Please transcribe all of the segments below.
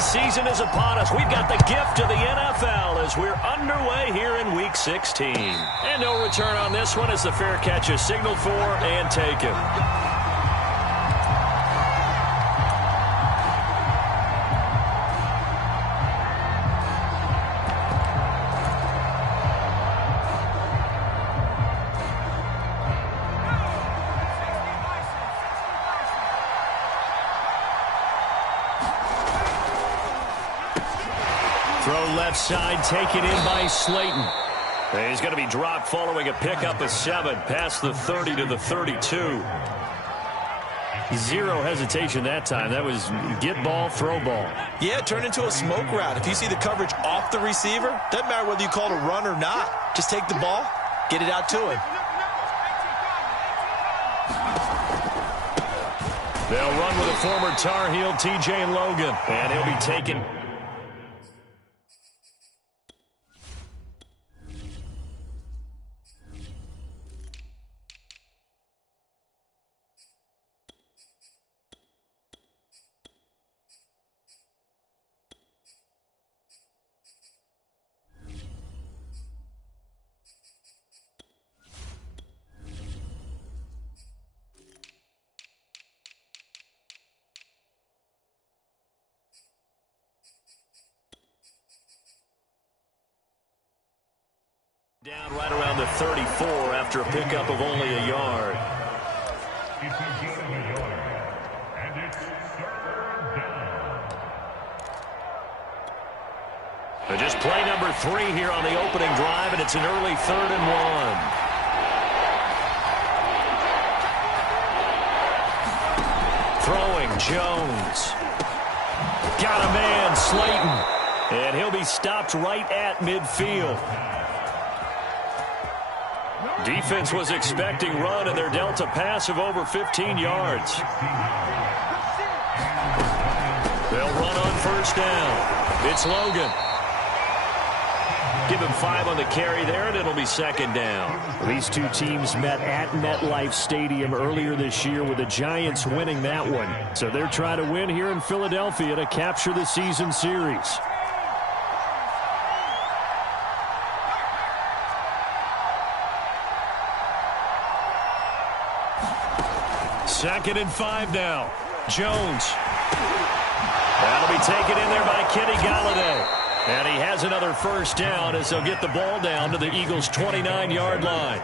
season is upon us. We've got the gift of the NFL as we're underway here in Week 16. And no return on this one as the fair catch is signaled for and taken. Throw left side, taken in by Slayton. He's going to be dropped following a pickup of 7, past the 30 to the 32. Zero hesitation that time. That was get ball, throw ball. Yeah, it turned into a smoke route. If you see the coverage off the receiver, doesn't matter whether you call it a run or not. Just take the ball, get it out to him. They'll run with a former Tar Heel, TJ Logan, and he'll be taken. Down right around the 34 after a pickup of only a yard. But just play number 3 here on the opening drive, and it's an early 3rd and 1. Throwing, Jones. Got a man, Slayton. And he'll be stopped right at midfield. Defense was expecting run, and they're dealt a pass of over 15 yards. They'll run on first down. It's Logan. Give him 5 on the carry there, and it'll be 2nd down. These two teams met at MetLife Stadium earlier this year with the Giants winning that one. So they're trying to win here in Philadelphia to capture the season series. Second and 5 now. Jones. That'll be taken in there by Kenny Golladay. And he has another first down as they'll get the ball down to the Eagles' 29-yard line.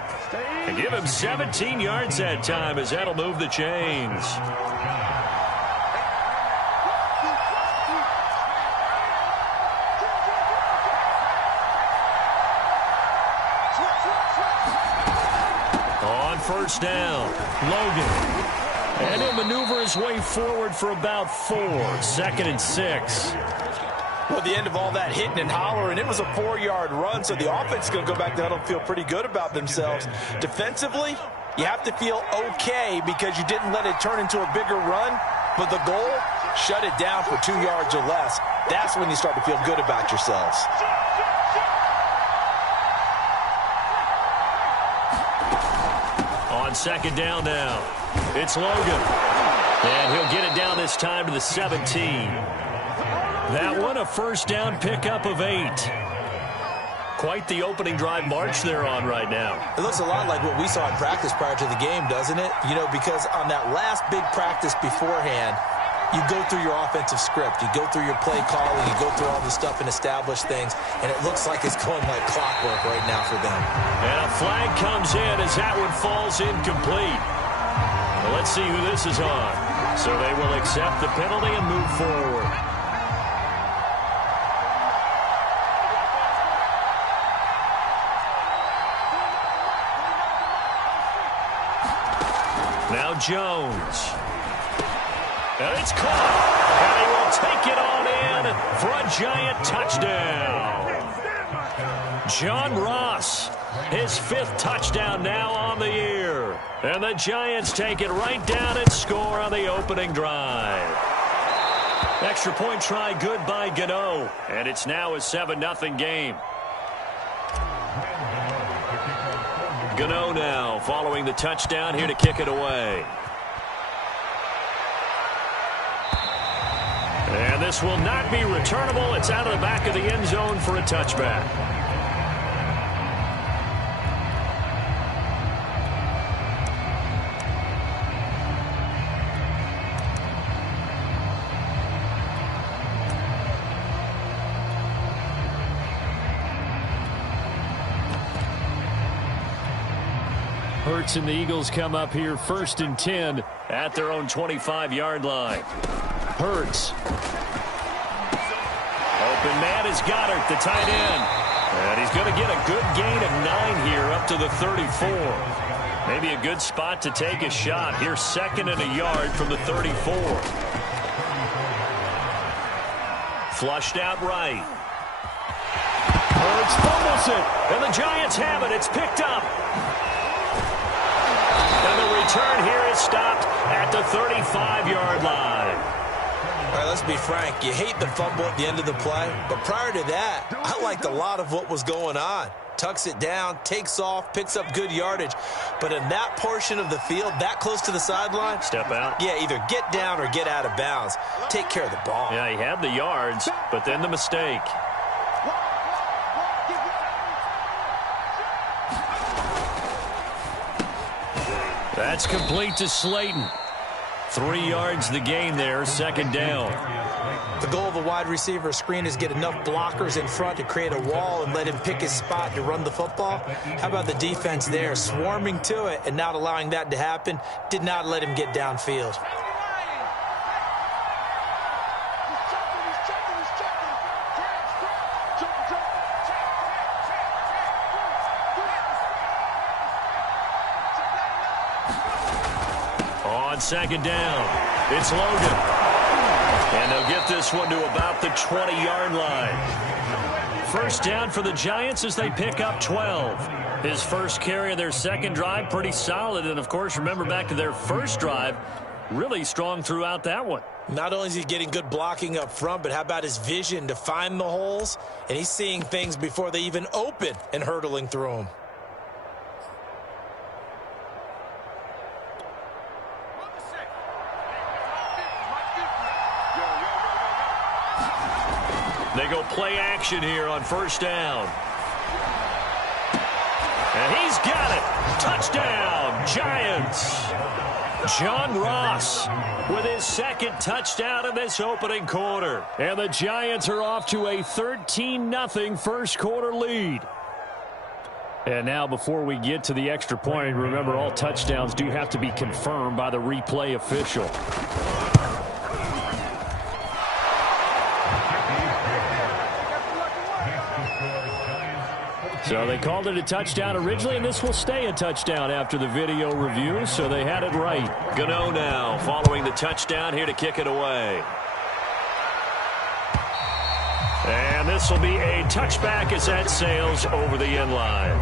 And give him 17 yards that time as that'll move the chains. On first down, Logan. And he'll maneuver his way forward for about 4. 2nd and 6. Well, the end of all that hitting and hollering, it was a 4-yard run, so the offense is going to go back there and feel pretty good about themselves. Defensively, you have to feel okay because you didn't let it turn into a bigger run, but the goal, shut it down for 2 yards or less. That's when you start to feel good about yourselves. On 2nd down now, it's Logan. And he'll get it down this time to the 17. That one, a first down pickup of 8. Quite the opening drive march they're on right now. It looks a lot like what we saw in practice prior to the game, doesn't it? You know, because on that last big practice beforehand, you go through your offensive script. You go through your play calling. You go through all the stuff and establish things. And it looks like it's going like clockwork right now for them. And a flag comes in as that one falls incomplete. Well, let's see who this is on. So they will accept the penalty and move forward. Now Jones. And it's caught. And he will take it on in for a Giant touchdown. John Ross, his 5th touchdown now on the year. And the Giants take it right down and score on the opening drive. Extra point try good by Gano. And it's now a 7-0 game. Gano now following the touchdown here to kick it away. And And this will not be returnable. It's out of the back of the end zone for a touchback. Hurts and the Eagles come up here 1st and 10 at their own 25-yard line. Hurts. Open man is Goddard, the tight end. And he's going to get a good gain of 9 here up to the 34. Maybe a good spot to take a shot. Here's 2nd and a yard from the 34. Flushed out right. Hurts fumbles it. And the Giants have it. It's picked up. And the return here is stopped at the 35-yard line. All right, let's be frank. You hate the fumble at the end of the play, but prior to that, I liked a lot of what was going on. Tucks it down, takes off, picks up good yardage. But in that portion of the field, that close to the sideline, step out. Yeah, either get down or get out of bounds. Take care of the ball. Yeah, he had the yards, but then the mistake. That's complete to Slayton. 3 yards the gain there, 2nd down. The goal of a wide receiver screen is get enough blockers in front to create a wall and let him pick his spot to run the football. How about the defense there, swarming to it and not allowing that to happen? Did not let him get downfield. On 2nd down, it's Logan. And they'll get this one to about the 20-yard line. 1st down for the Giants as they pick up 12. His first carry of their 2nd drive, pretty solid. And, of course, remember back to their 1st drive, really strong throughout that one. Not only is he getting good blocking up front, but how about his vision to find the holes? And he's seeing things before they even open and hurtling through them. They go play action here on 1st down. And he's got it. Touchdown, Giants. John Ross with his 2nd touchdown in this opening quarter. And the Giants are off to a 13-0 first quarter lead. And now before we get to the extra point, remember all touchdowns do have to be confirmed by the replay official. So they called it a touchdown originally, and this will stay a touchdown after the video review, so they had it right. Gano now following the touchdown here to kick it away. And this will be a touchback as that sails over the end line.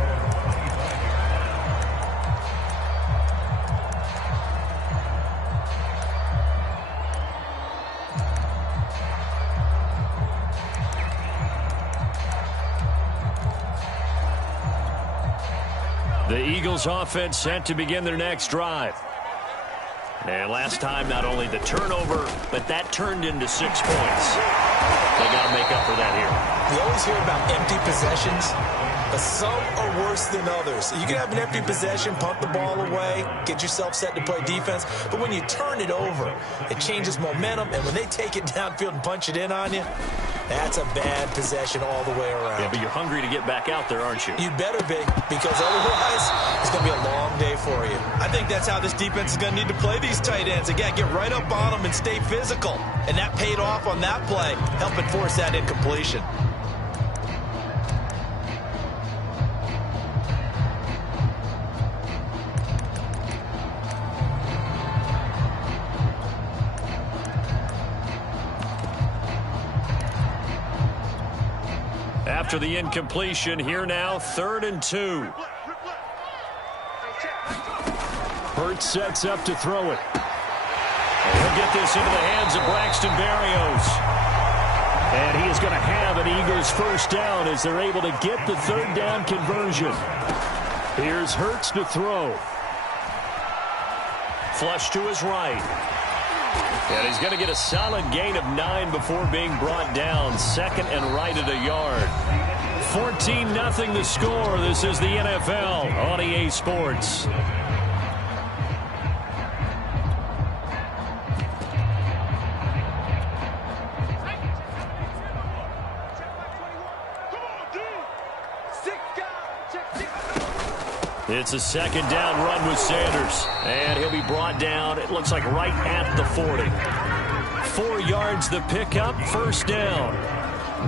The Eagles offense set to begin their next drive. And last time, not only the turnover, but that turned into 6 points. They got to make up for that here. You always hear about empty possessions, but some are worse than others. You can have an empty possession, punt the ball away, get yourself set to play defense, but when you turn it over, it changes momentum, and when they take it downfield and punch it in on you, that's a bad possession all the way around. Yeah, but you're hungry to get back out there, aren't you? You'd better be, because otherwise it's going to be a long day for you. I think that's how this defense is going to need to play these tight ends. Again, get right up on them and stay physical. And that paid off on that play, helping force that incompletion. After the incompletion, here now, 3rd and 2. Hurts sets up to throw it. And he'll get this into the hands of Braxton Berrios. And he is going to have an Eagles 1st down as they're able to get the 3rd down conversion. Here's Hurts to throw. Flush to his right. And he's going to get a solid gain of 9 before being brought down. Second and right at a yard. 14-0 the score. This is the NFL on EA Sports. It's a second down run with Sanders. And he'll be brought down, it looks like right at the 40. 4 yards the pickup, first down.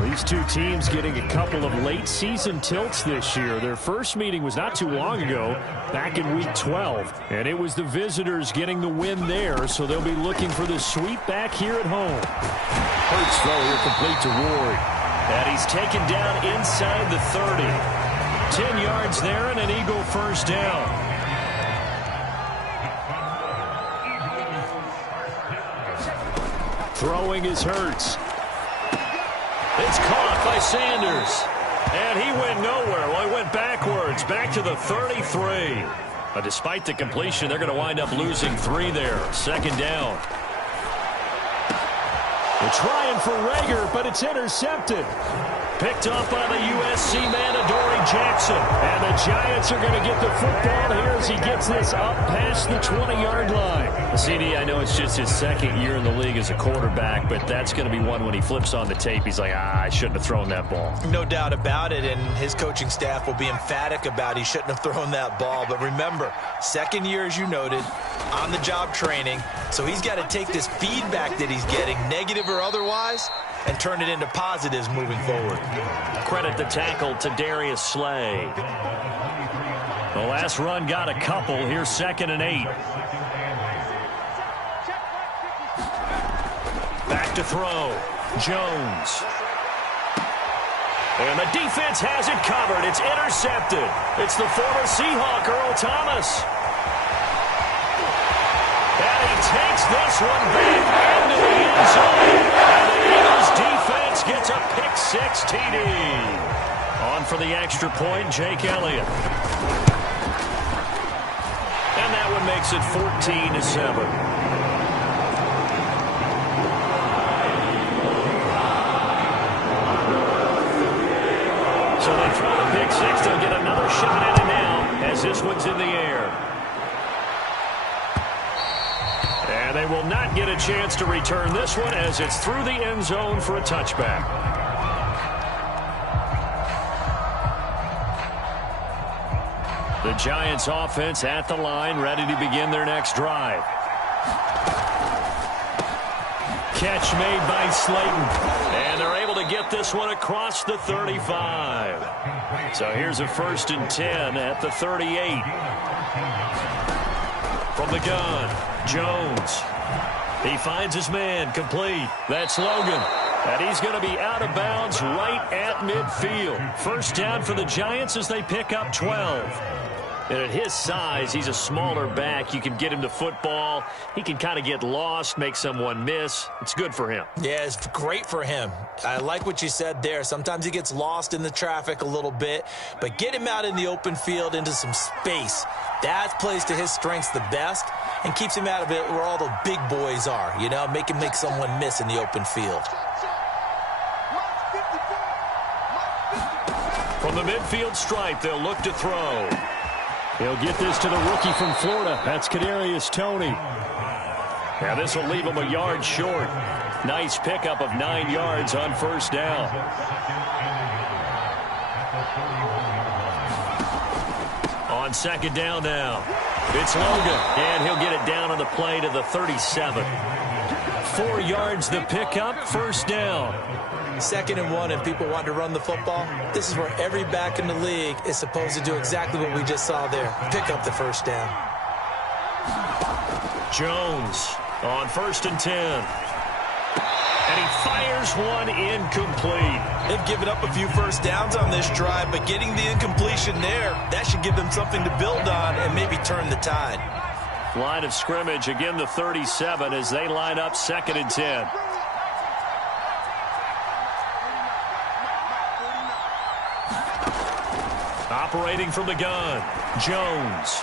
These two teams getting a couple of late season tilts this year. Their first meeting was not too long ago, back in week 12. And it was the visitors getting the win there, so they'll be looking for the sweep back here at home. Hurts throw here complete to Ward. And he's taken down inside the 30. 10 yards there and an Eagle first down. Throwing is Hurts. It's caught by Sanders. And he went nowhere. Well, he went backwards, back to the 33. But despite the completion, they're going to wind up losing 3 there. Second down. They're trying for Rager, but it's intercepted. Picked off by the USC man, Adoree Jackson. And the Giants are going to get the football here as he gets this up past the 20-yard line. CD, I know it's just his second year in the league as a quarterback, but that's going to be one when he flips on the tape. He's like, I shouldn't have thrown that ball. No doubt about it, and his coaching staff will be emphatic about he shouldn't have thrown that ball. But remember, second year, as you noted, on-the-job training. So he's got to take this feedback that he's getting, negative or otherwise, and turn it into positives moving forward. Credit the tackle to Darius Slay. The last run got a couple. Here's second and 8. Back to throw. Jones. And the defense has it covered. It's intercepted. It's the former Seahawk, Earl Thomas. And he takes this one back into the end zone. And the Eagles defense gets a pick-6 TD. On for the extra point, Jake Elliott. And that one makes it 14-7. So they throw the pick-6. They'll get another shot at it now as this one's in the air. And they will not get a chance to return this one as it's through the end zone for a touchback. The Giants offense at the line, ready to begin their next drive. Catch made by Slayton. And they're able to get this one across the 35. So here's a 1st and 10 at the 38. From the gun, Jones. He finds his man, complete. That's Logan. And he's going to be out of bounds right at midfield. First down for the Giants as they pick up 12. And at his size, he's a smaller back. You can get him to football. He can kind of get lost, make someone miss. It's good for him. Yeah, it's great for him. I like what you said there. Sometimes he gets lost in the traffic a little bit, but get him out in the open field into some space. That plays to his strengths the best and keeps him out of it where all the big boys are, you know, make him make someone miss in the open field. From the midfield stripe, they'll look to throw. He'll get this to the rookie from Florida. That's Kadarius Toney. Now this will leave him a yard short. Nice pickup of 9 yards on first down. On second down now. It's Logan. And he'll get it down on the play to the 37. 4 yards the pickup, first down. 2nd and 1, and people want to run the football. This is where every back in the league is supposed to do exactly what we just saw there. Pick up the first down. Jones on 1st and 10. And he fires one incomplete. They've given up a few first downs on this drive, but getting the incompletion there, that should give them something to build on and maybe turn the tide. Line of scrimmage, again the 37 as they line up 2nd and 10. Operating from the gun, Jones.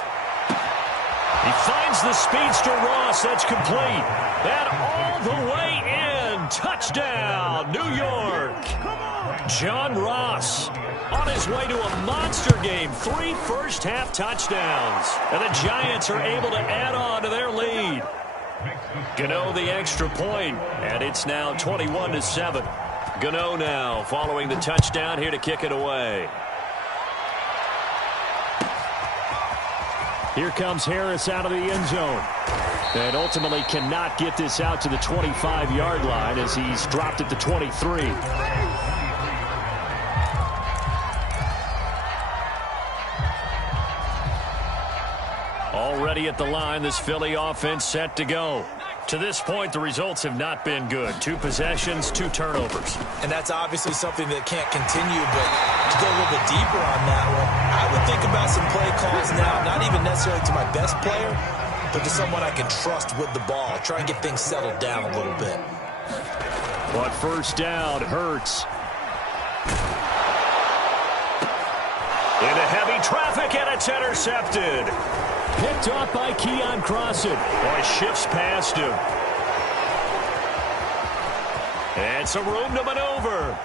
He finds the speedster Ross. That's complete. And all the way in. Touchdown, New York. John Ross on his way to a monster game. 3 first-half touchdowns. And the Giants are able to add on to their lead. Gano the extra point, and it's now 21-7. Gano now following the touchdown here to kick it away. Here comes Harris out of the end zone. And ultimately cannot get this out to the 25-yard line as he's dropped it to 23. Already at the line, this Philly offense set to go. To this point, the results have not been good. 2 possessions, 2 turnovers. And that's obviously something that can't continue, but to go a little bit deeper on that one, I would think about some play calls now, not even necessarily to my best player, but to someone I can trust with the ball. Try and get things settled down a little bit. But first down, Hurts. Into heavy traffic, and it's intercepted. Picked off by Keon Crossan. Boy, shifts past him. And some room to maneuver.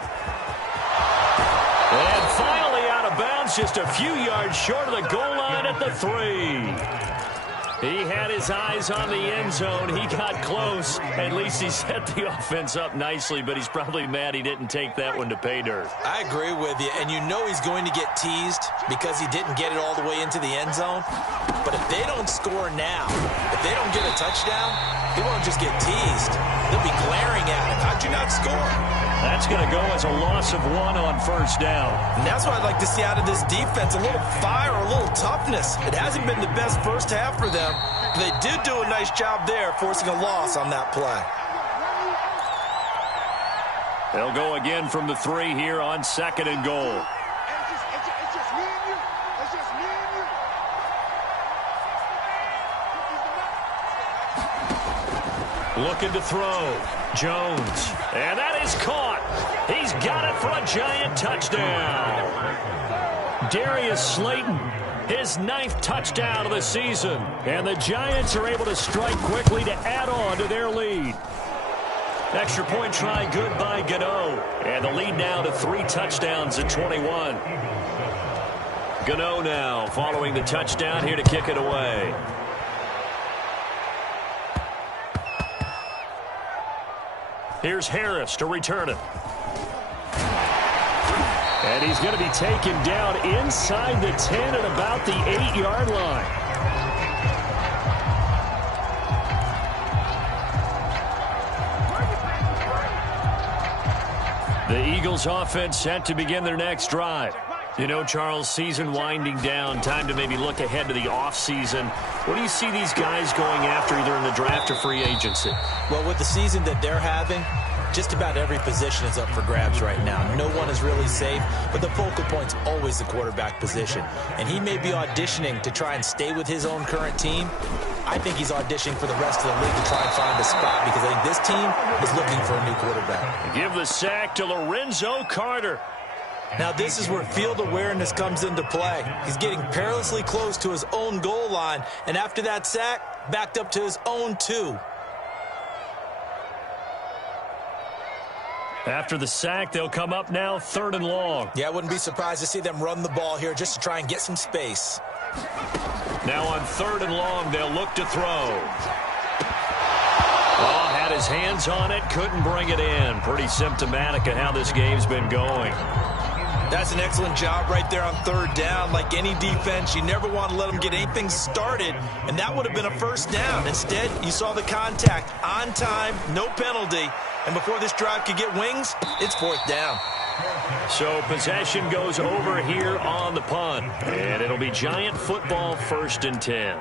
And finally out of bounds, just a few yards short of the goal line at the 3. He had his eyes on the end zone. He got close. At least he set the offense up nicely, but he's probably mad he didn't take that one to pay dirt. I agree with you, and you know he's going to get teased because he didn't get it all the way into the end zone. But if they don't score now, if they don't get a touchdown, he won't just get teased. They'll be glaring at him. How'd you not score? That's going to go as a loss of 1 on first down. And that's what I'd like to see out of this defense, a little fire, a little toughness. It hasn't been the best first half for them. But they did do a nice job there, forcing a loss on that play. They'll go again from the 3 here on 2nd and goal. Looking to throw. Jones. And that is caught. He's got it for a Giant touchdown. Darius Slayton, his 9th touchdown of the season. And the Giants are able to strike quickly to add on to their lead. Extra point try good by Gano. And the lead now to 3 touchdowns at 21. Gano now following the touchdown here to kick it away. Here's Harris to return it. And he's going to be taken down inside the 10 at about the 8-yard line. The Eagles offense set to begin their next drive. You know, Charles, season winding down, time to maybe look ahead to the offseason. What do you see these guys going after either in the draft or free agency? Well, with the season that they're having, just about every position is up for grabs right now. No one is really safe, but the focal point's always the quarterback position. And he may be auditioning to try and stay with his own current team. I think he's auditioning for the rest of the league to try and find a spot because I think this team is looking for a new quarterback. Give the sack to Lorenzo Carter. Now, this is where field awareness comes into play. He's getting perilously close to his own goal line, and after that sack, backed up to his own 2. After the sack, they'll come up now 3rd and long. Yeah, I wouldn't be surprised to see them run the ball here just to try and get some space. Now on 3rd and long, they'll look to throw. Oh, had his hands on it, couldn't bring it in. Pretty symptomatic of how this game's been going. That's an excellent job right there on 3rd down. Like any defense, you never want to let them get anything started, and that would have been a first down. Instead, you saw the contact on time, no penalty, and before this drive could get wings, it's 4th down. So possession goes over here on the punt, and it'll be Giant football 1st and 10.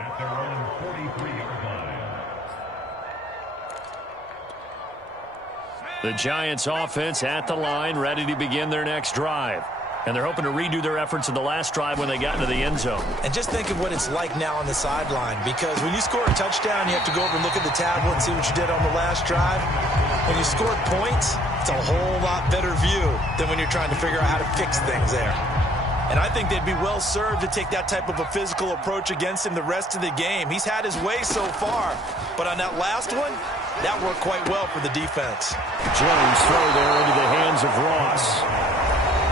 The Giants offense at the line, ready to begin their next drive. And they're hoping to redo their efforts in the last drive when they got into the end zone. And just think of what it's like now on the sideline, because when you score a touchdown, you have to go over and look at the tablet and see what you did on the last drive. When you scored points, it's a whole lot better view than when you're trying to figure out how to fix things there. And I think they'd be well served to take that type of a physical approach against him the rest of the game. He's had his way so far, but on that last one, that worked quite well for the defense. Jones throw there into the hands of Ross.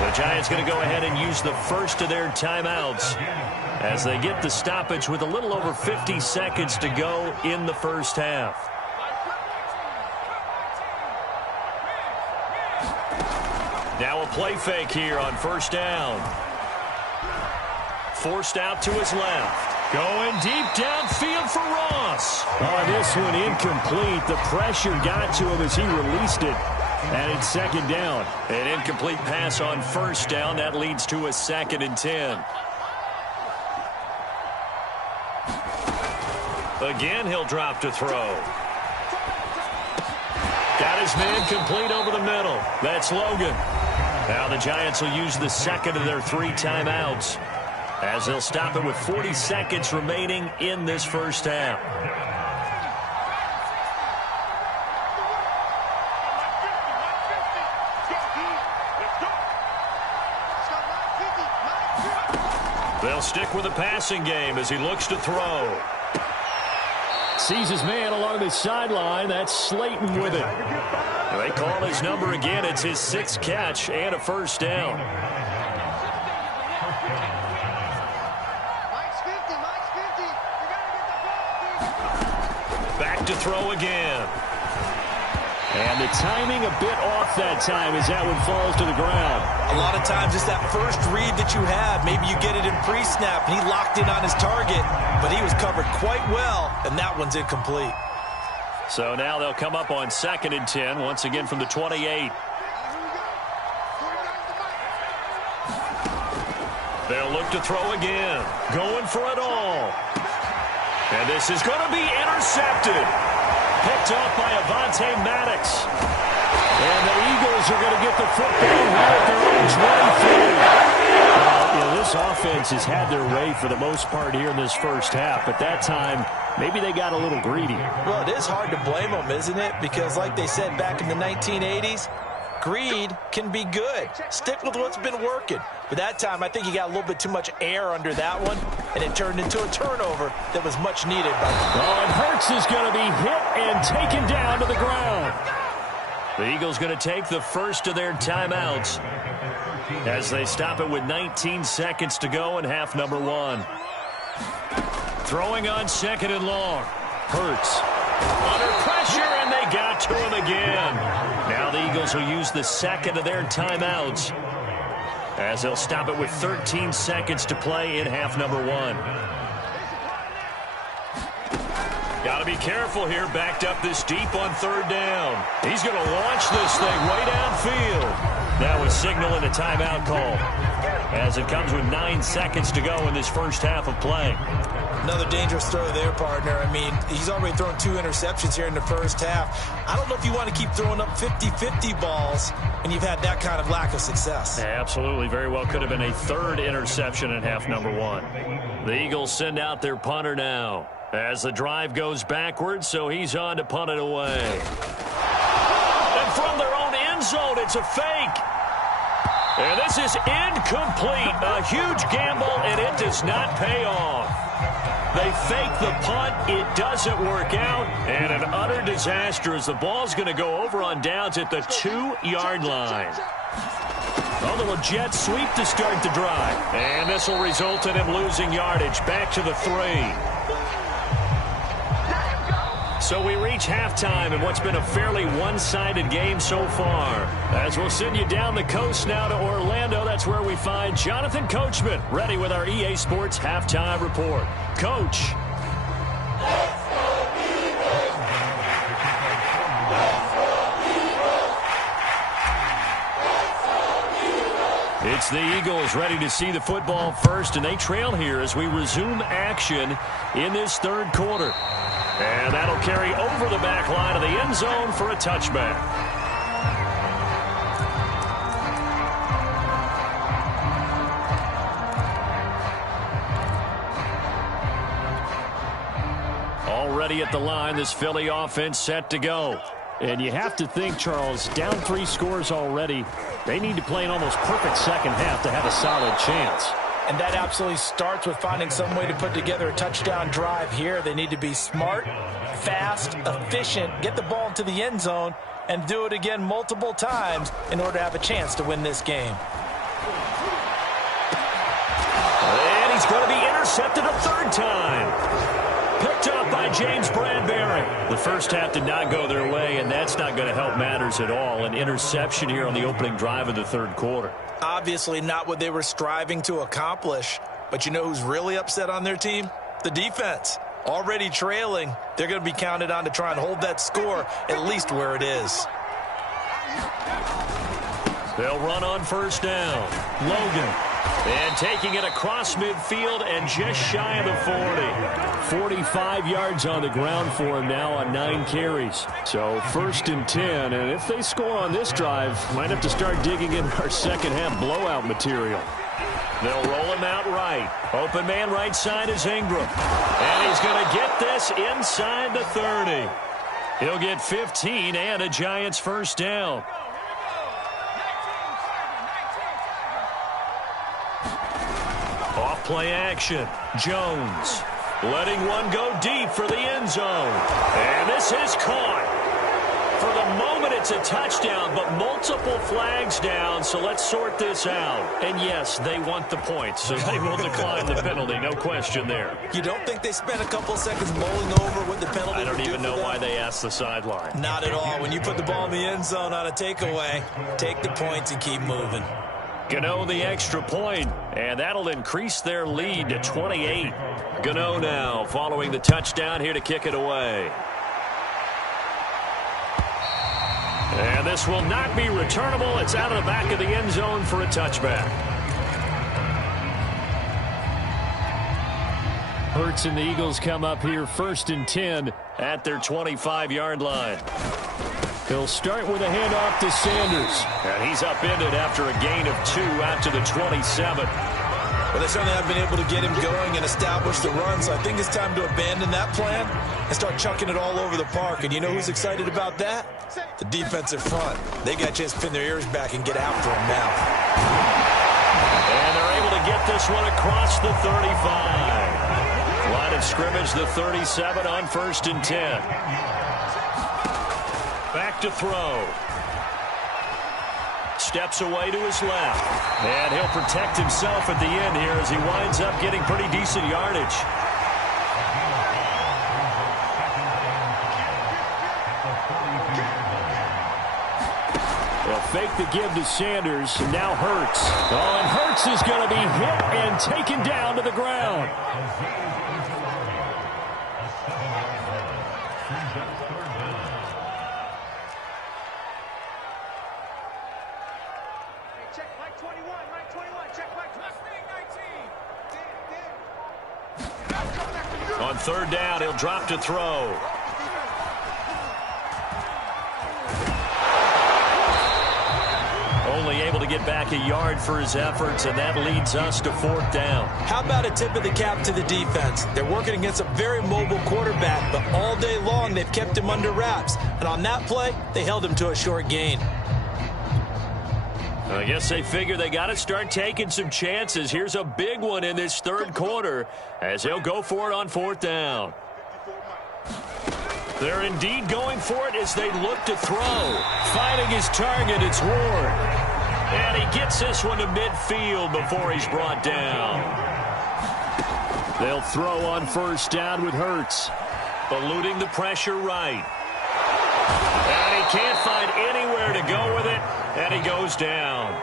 The Giants going to go ahead and use the first of their timeouts as they get the stoppage with a little over 50 seconds to go in the first half. Now a play fake here on first down. Forced out to his left. Going deep downfield for Ross. Oh, this one incomplete. The pressure got to him as he released it. And it's second down. An incomplete pass on first down. That leads to a 2nd and 10. Again, he'll drop to throw. Got his man complete over the middle. That's Logan. Now the Giants will use the second of their 3 timeouts as they'll stop it with 40 seconds remaining in this first half. They'll stick with the passing game as he looks to throw. Sees his man along the sideline. That's Slayton with it. They call his number again. It's his 6th catch and a first down. Back to throw again. And the timing a bit off that time as that one falls to the ground. A lot of times it's that first read that you have. Maybe you get it in pre-snap and he locked in on his target, but he was covered quite well, and that one's incomplete. So now they'll come up on 2nd and 10, once again from the 28. They'll look to throw again. Going for it all. And this is going to be intercepted. Picked off by Avonte Maddox. And the Eagles are going to get the football here at their own 23. This offense has had their way for the most part here in this first half. But that time, maybe they got a little greedy. Well, it is hard to blame them, isn't it? Because like they said back in the 1980s, greed can be good. Stick with what's been working. But that time, I think he got a little bit too much air under that one, and it turned into a turnover that was much needed by them. Oh, and Hurts is going to be hit and taken down to the ground. The Eagles going to take the first of their timeouts as they stop it with 19 seconds to go in half number 1. Throwing on 2nd and long. Hurts under pressure, and they got to him again. Now the Eagles will use the second of their timeouts as they'll stop it with 13 seconds to play in half number 1. Got to be careful here, backed up this deep on 3rd down. He's going to launch this thing way downfield. That was signaling a timeout call as it comes with 9 seconds to go in this first half of play. Another dangerous throw there, partner. I mean, he's already thrown 2 interceptions here in the first half. I don't know if you want to keep throwing up 50-50 balls and you've had that kind of lack of success. Yeah, absolutely. Very well could have been a 3rd interception in half number 1. The Eagles send out their punter now as the drive goes backwards, so he's on to punt it away. And from their own end zone, it's a fake. And this is incomplete. A huge gamble, and it does not pay off. They fake the punt. It doesn't work out. And an utter disaster as the ball's going to go over on downs at the 2-yard line. A little jet sweep to start the drive. And this will result in him losing yardage back to the 3. So we reach halftime in what's been a fairly one-sided game so far. As we'll send you down the coast now to Orlando, that's where we find Jonathan Coachman, ready with our EA Sports Halftime Report. Coach. It's the Eagles ready to see the football first, and they trail here as we resume action in this 3rd quarter. And that'll carry over the back line of the end zone for a touchback. Already at the line, this Philly offense set to go. And you have to think, Charles, down 3 scores already. They need to play an almost perfect second half to have a solid chance. And that absolutely starts with finding some way to put together a touchdown drive here. They need to be smart, fast, efficient, get the ball into the end zone, and do it again multiple times in order to have a chance to win this game. And he's going to be intercepted a 3rd time. Picked up by James Bradbury. The first half did not go their way, and that's not going to help matters at all. An interception here on the opening drive of the 3rd quarter. Obviously not what they were striving to accomplish. But you know who's really upset on their team? The defense. Already trailing. They're going to be counted on to try and hold that score at least where it is. They'll run on 1st down. Logan. And taking it across midfield and just shy of the 40. 45 yards on the ground for him now on 9 carries. So 1st and 10. And if they score on this drive, might have to start digging in our second half blowout material. They'll roll him out right. Open man right side is Ingram. And he's going to get this inside the 30. He'll get 15 and a Giants 1st down. Off play action. Jones letting one go deep for the end zone. And this is caught. For the moment, it's a touchdown, but multiple flags down, so let's sort this out. And yes, they want the points, so they will decline the penalty, no question there. You don't think they spent a couple seconds mulling over what the penalty I don't even know why they asked the sideline. Not at all. When you put the ball in the end zone on a takeaway, take the points and keep moving. Gano the extra point, and that'll increase their lead to 28. Gano now following the touchdown here to kick it away. And this will not be returnable. It's out of the back of the end zone for a touchback. Hurts and the Eagles come up here 1st and 10 at their 25-yard line. He'll start with a handoff to Sanders. And he's upended after a gain of 2 out to the 27. Well, they certainly have been able to get him going and establish the run, so I think it's time to abandon that plan and start chucking it all over the park. And you know who's excited about that? The defensive front. They got a chance to pin their ears back and get after him now. And they're able to get this one across the 35. Line of scrimmage, the 37 on 1st and 10. Back to throw. Steps away to his left. And he'll protect himself at the end here as he winds up getting pretty decent yardage. They'll fake the give to Sanders. And now Hurts. Oh, and Hurts is going to be hit and taken down to the ground. On 3rd down, he'll drop to throw. Only able to get back a yard for his efforts, and that leads us to 4th down. How about a tip of the cap to the defense? They're working against a very mobile quarterback, but all day long they've kept him under wraps. And on that play, they held him to a short gain. I guess they figure they got to start taking some chances. Here's a big one in this 3rd quarter as they'll go for it on 4th down. They're indeed going for it as they look to throw. Finding his target, it's Ward. And he gets this one to midfield before he's brought down. They'll throw on 1st down with Hurts. Eluding the pressure right. And he can't find anywhere to go with it. And he goes down.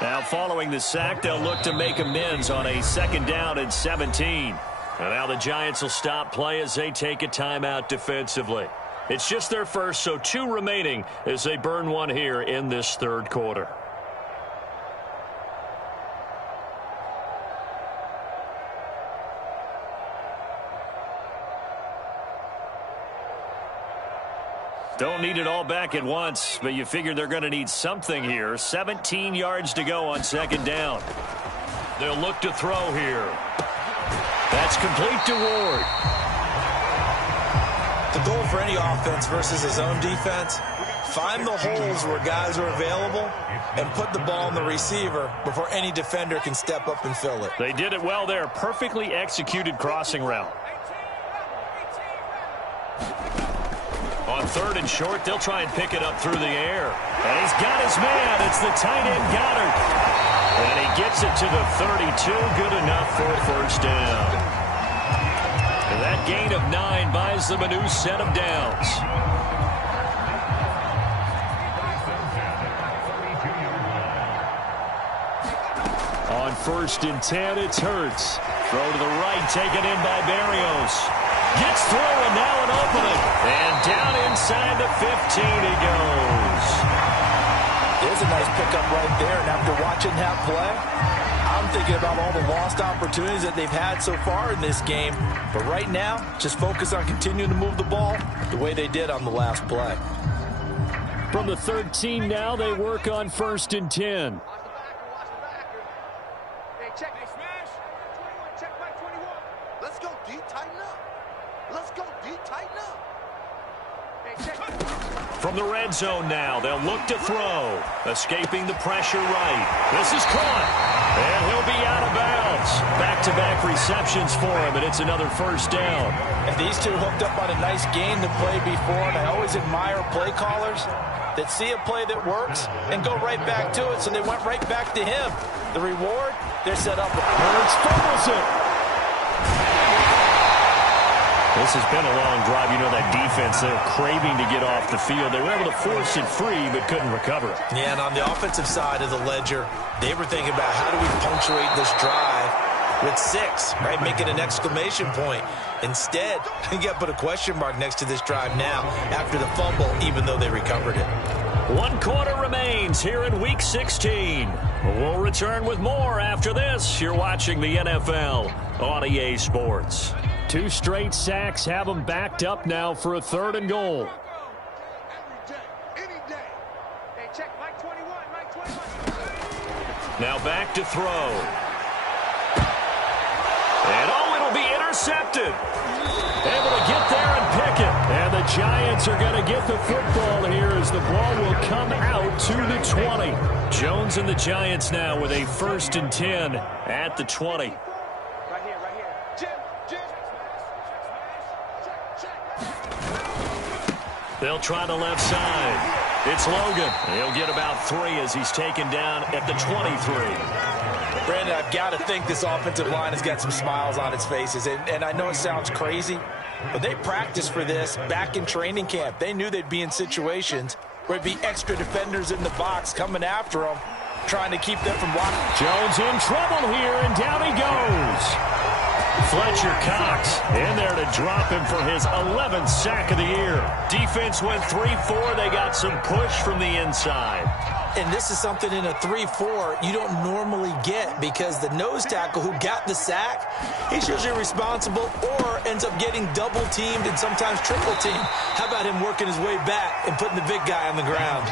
Now following the sack, they'll look to make amends on a 2nd down and 17. And now the Giants will stop play as they take a timeout defensively. It's just their first, so 2 remaining as they burn one here in this 3rd quarter. Don't need it all back at once, but you figure they're going to need something here. 17 yards to go on 2nd down. They'll look to throw here. That's complete to Ward. The goal for any offense versus a zone defense, find the holes where guys are available and put the ball on the receiver before any defender can step up and fill it. They did it well there. Perfectly executed crossing route. On 3rd and short, they'll try and pick it up through the air. And he's got his man. It's the tight end Goddard. And he gets it to the 32. Good enough for a first down. And that gain of 9 buys them a new set of downs. On 1st and 10, it's Hurts. Throw to the right, taken in by Barrios. Gets through, and now an opening. And down inside the 15 he goes. There's a nice pickup right there, and after watching that play, I'm thinking about all the lost opportunities that they've had so far in this game. But right now, just focus on continuing to move the ball the way they did on the last play. From the 13 now, they work on 1st and 10. Let's go deep, tighten up. Let's go deep, tighten up. From the red zone now, they'll look to throw. Escaping the pressure right. This is caught. And he'll be out of bounds. Back-to-back receptions for him, and it's another first down. And these two hooked up on a nice game the play before, and I always admire play callers that see a play that works and go right back to it, so they went right back to him. The reward, they're set up. Hurts fumbles it. This has been a long drive. You know that defense, they're craving to get off the field. They were able to force it free, but couldn't recover it. Yeah, and on the offensive side of the ledger, they were thinking about how do we punctuate this drive with 6, right? Make it an exclamation point. Instead, you got to put a question mark next to this drive now after the fumble, even though they recovered it. 1 quarter remains here in Week 16. We'll return with more after this. You're watching the NFL on EA Sports. 2 straight sacks have them backed up now for a 3rd and goal. Every day, any day. Hey, check Mike 21, Mike 21. Now back to throw. And it'll be intercepted. Able to get there and pick it. And the Giants are going to get the football here as the ball will come out to the 20. Jones and the Giants now with a 1st and 10 at the 20. Right here. Jim. They'll try the left side. It's Logan. He'll get about 3 as he's taken down at the 23. Brandon, I've got to think this offensive line has got some smiles on its faces. And I know it sounds crazy, but they practiced for this back in training camp. They knew they'd be in situations where it'd be extra defenders in the box coming after them, trying to keep them from blocking. Jones in trouble here, and down he goes. Fletcher Cox in there to drop him for his 11th sack of the year. Defense went 3-4. They got some push from the inside. And this is something in a 3-4 you don't normally get because the nose tackle who got the sack, he's usually responsible or ends up getting double-teamed and sometimes triple-teamed. How about him working his way back and putting the big guy on the ground?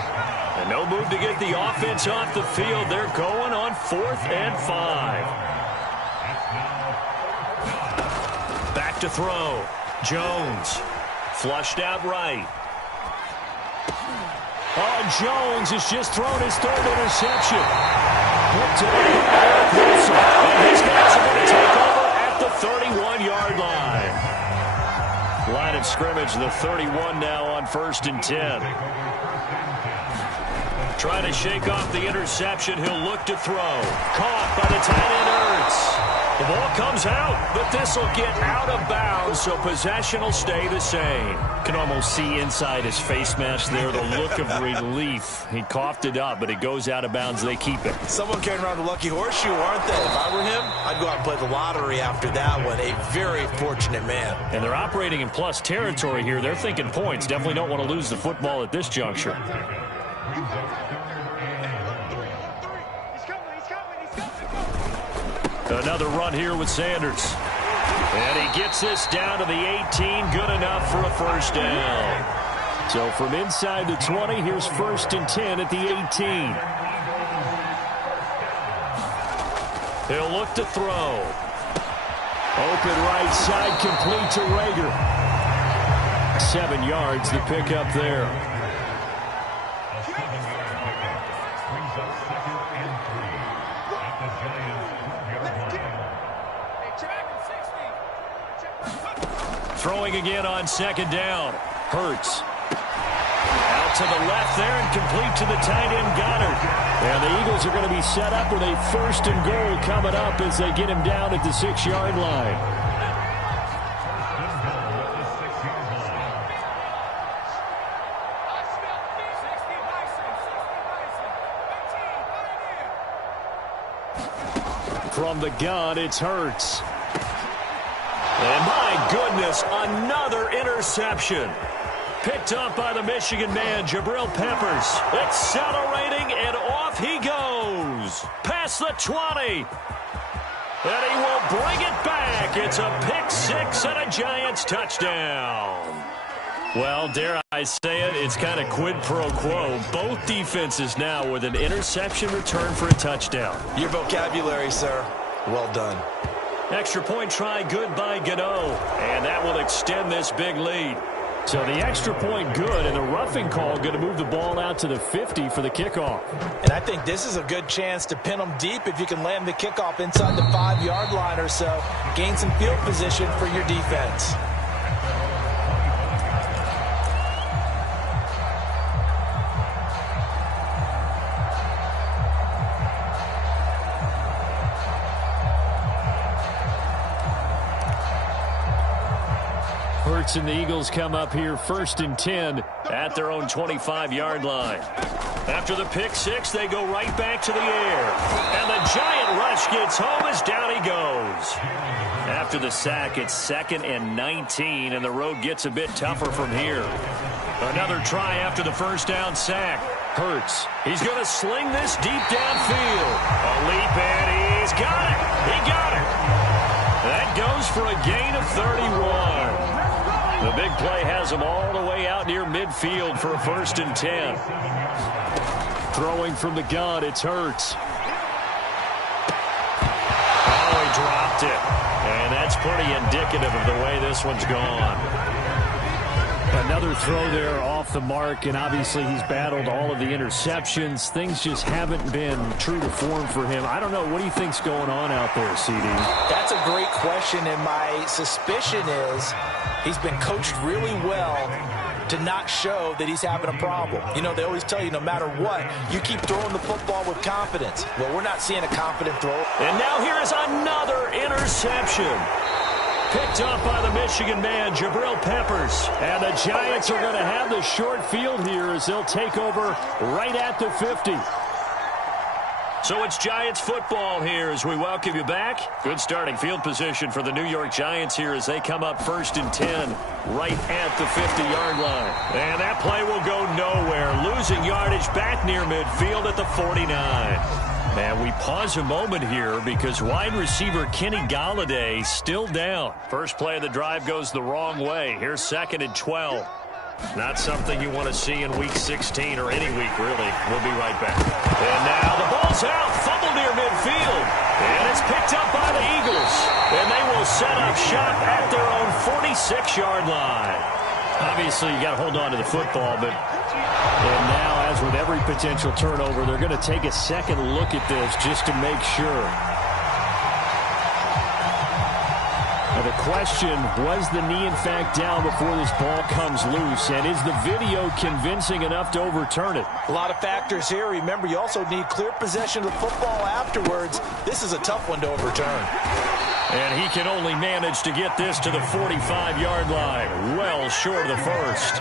And no move to get the offense off the field. They're going on 4th and 5. Back to throw. Jones. Flushed out right. Oh, Jones has just thrown his 3rd interception. And his guys are going to take over at the 31-yard line. Line of scrimmage, the 31 now on 1st and 10. Trying to shake off the interception. He'll look to throw. Caught by the tight end Hurts. The ball comes out, but this will get out of bounds, so possession will stay the same. Can almost see inside his face mask there the look of relief. He coughed it up, but it goes out of bounds. They keep it. Someone carrying around the lucky horseshoe, aren't they? If I were him, I'd go out and play the lottery after that one. A very fortunate man. And they're operating in plus territory here. They're thinking points. Definitely don't want to lose the football at this juncture. Another run here with Sanders. And he gets this down to the 18. Good enough for a first down. So from inside the 20, here's 1st and 10 at the 18. He'll look to throw. Open right side, complete to Rager. 7 yards, the pickup there. Throwing again on 2nd down. Hurts. Out to the left there and complete to the tight end Goddard. And the Eagles are going to be set up with a 1st and goal coming up as they get him down at the 6-yard line. From the gun, it's Hurts. And my goodness, another interception. Picked up by the Michigan man, Jabril Peppers. Accelerating, and off he goes. Past the 20. And he will bring it back. It's a pick 6 and a Giants touchdown. Well, dare I say it, it's kind of quid pro quo. Both defenses now with an interception return for a touchdown. Your vocabulary, sir. Well done. Extra point try good by Gano. And that will extend this big lead. So the extra point good, and the roughing call going to move the ball out to the 50 for the kickoff. And I think this is a good chance to pin them deep if you can land the kickoff inside the 5-yard line or so. Gain some field position for your defense. And the Eagles come up here 1st and 10 at their own 25-yard line. After the pick 6, they go right back to the air. And the giant rush gets home as down he goes. After the sack, it's 2nd and 19, and the road gets a bit tougher from here. Another try after the 1st down sack. Hurts. He's going to sling this deep downfield. A leap, and he's got it. He got it. That goes for a gain of 31. The big play has him all the way out near midfield for a 1st and 10. Throwing from the gun, it's Hurts. Oh, he dropped it. And that's pretty indicative of the way this one's gone. Another throw there off the mark, and obviously he's battled all of the interceptions. Things just haven't been true to form for him. I don't know. What do you think's going on out there, CD? That's a great question, and my suspicion is he's been coached really well to not show that he's having a problem. You know, they always tell you no matter what, you keep throwing the football with confidence. Well, we're not seeing a confident throw. And now here is another interception. Picked up by the Michigan man, Jabril Peppers. And the Giants are going to have the short field here as they'll take over right at the 50. So it's Giants football here as we welcome you back. Good starting field position for the New York Giants here as they come up 1st and 10 right at the 50-yard line. And that play will go nowhere. Losing yardage back near midfield at the 49. And we pause a moment here because wide receiver Kenny Galladay still down. First play of the drive goes the wrong way. Here's 2nd and 12. Not something you want to see in Week 16 or any week, really. We'll be right back. And now the ball's out. Fumble near midfield. And it's picked up by the Eagles. And they will set up shop at their own 46-yard line. Obviously, you got to hold on to the football, but and now, as with every potential turnover, they're going to take a second look at this just to make sure. Now the question, was the knee in fact down before this ball comes loose? And is the video convincing enough to overturn it? A lot of factors here. Remember, you also need clear possession of the football afterwards. This is a tough one to overturn. And he can only manage to get this to the 45-yard line. Well short of the first.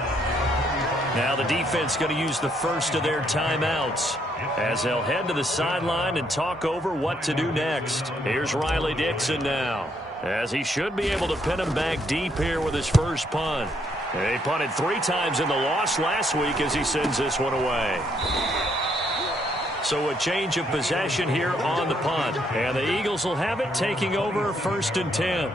Now the defense going to use the first of their timeouts as they'll head to the sideline and talk over what to do next. Here's Riley Dixon now, as he should be able to pin him back deep here with his first punt. He punted 3 times in the loss last week as he sends this one away. So a change of possession here on the punt. And the Eagles will have it, taking over 1st and 10.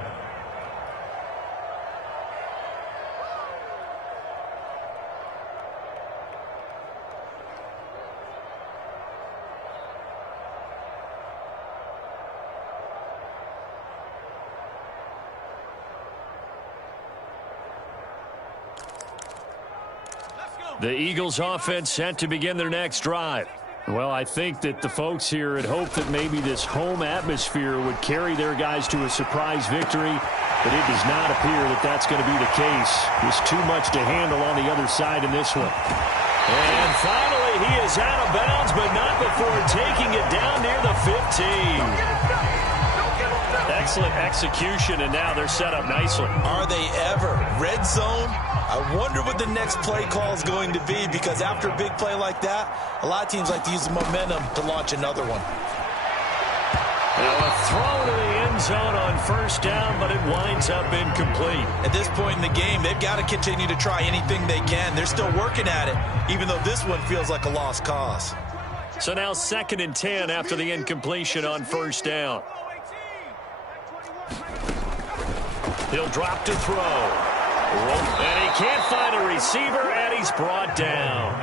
The Eagles offense set to begin their next drive. Well, I think that the folks here had hoped that maybe this home atmosphere would carry their guys to a surprise victory, but it does not appear that that's going to be the case. There's too much to handle on the other side in this one. And finally, he is out of bounds, but not before taking it down near the 15. Excellent execution, and now they're set up nicely. Are they ever? Red zone? I wonder what the next play call is going to be, because after a big play like that, a lot of teams like to use the momentum to launch another one. Now a throw to the end zone on first down, but it winds up incomplete. At this point in the game, they've got to continue to try anything they can. They're still working at it, even though this one feels like a lost cause. So now 2nd and 10 after the incompletion on first down. He'll drop to throw. And he can't find a receiver, and he's brought down.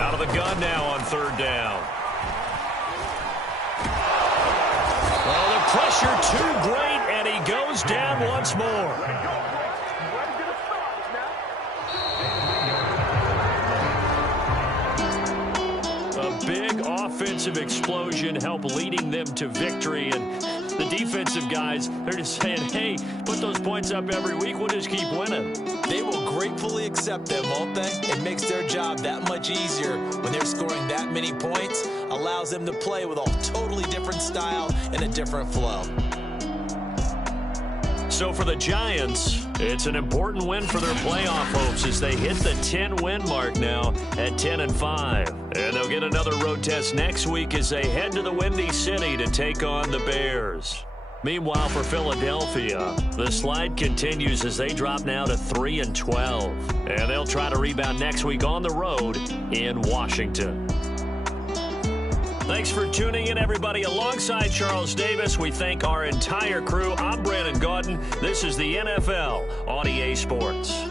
Out of the gun now on 3rd down. Oh, the pressure too great, and he goes down once more. Big offensive explosion help leading them to victory, and the defensive guys, they're just saying, hey, put those points up every week, we'll just keep winning. They will gratefully accept them, won't they? It makes their job that much easier when they're scoring that many points, allows them to play with a totally different style and a different flow. So for the Giants, it's an important win for their playoff hopes as they hit the 10-win mark now at 10-5. And they'll get another road test next week as they head to the Windy City to take on the Bears. Meanwhile, for Philadelphia, the slide continues as they drop now to 3-12. And they'll try to rebound next week on the road in Washington. Thanks for tuning in, everybody. Alongside Charles Davis, we thank our entire crew. I'm Brandon Gaudin. This is the NFL on EA Sports.